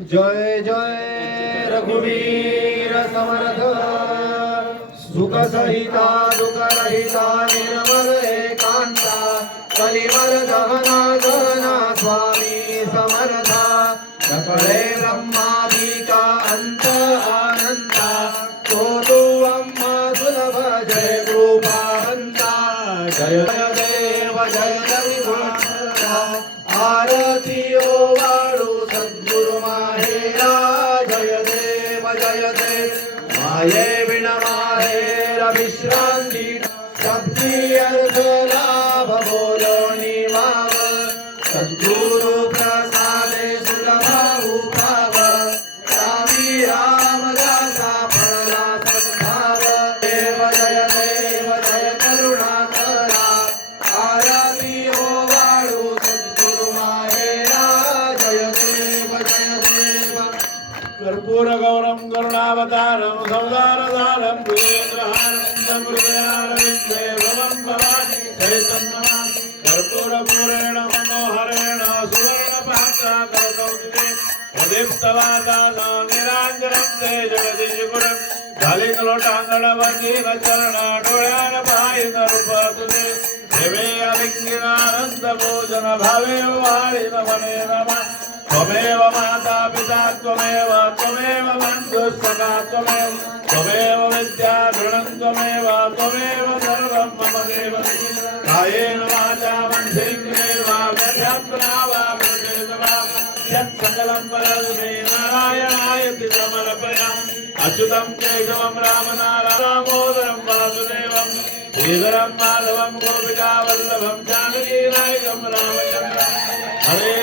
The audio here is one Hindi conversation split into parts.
जय जय रघुवीर समर्थ। सुख सहिता दुख रहिता निर्मल एकांता, कलिमल दहना गहना स्वामी समर्था। सकळे ब्रह्मादिका अंत जय देव, जय रविभूषा आरती ओ वाळू, सद्गुरु जय देव जय देव। माये विण माहेर विश्रांति, शक्ती కర్పూరగౌరం గరుణావతారం సౌదారదారం కర్పూరపూరేణ మనోహరేణ సువర్ణ పాత్రే ప్రదీప్తవాదానా భావే నమ. अलिङ्गिनानन्दभोजन भावे वाळिन मने नमः त्वमेव माता पिता त्वमेव त्वमेव बन्धुस्सखा त्वमेव त्वमेव विद्या दृढं त्वमेव त्वमेव सर्वं मम देव कायेन वाचा मन्त्रिक्रियेवा व्यध्यात्मना वा प्रचेतवा यत्सकलं परस्मै नारायणाय समर्पयामि अच्युतं केशवं रामनारायणोदरं वासुदेवं श्रीधरं माधवं गोपिकावल्लभं जानकीनायकं रामचन्द्रं हरे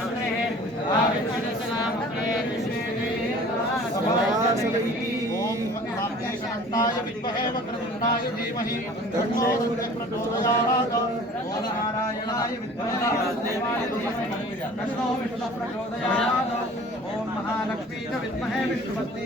ओम महालक्ष्मी च विद्महे विष्णुपत्नी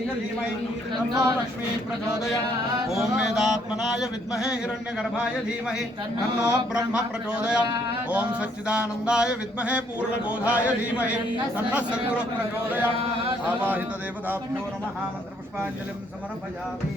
तन्नो ब्रह्म प्रचोदयात्। ओम सच्चिदानन्दाय विद्महे पूर्णबोधाय धीमहि तन्नः सद्गुरुः प्रचोदयात्। आवाहित देवताभ्यो नमः। मन्त्रपुष्पाञ्जलिं समर्पयामि।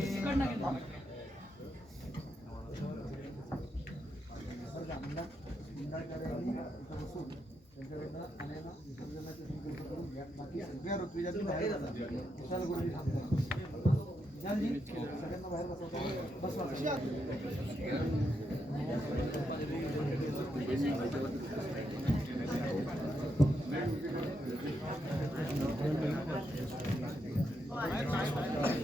बस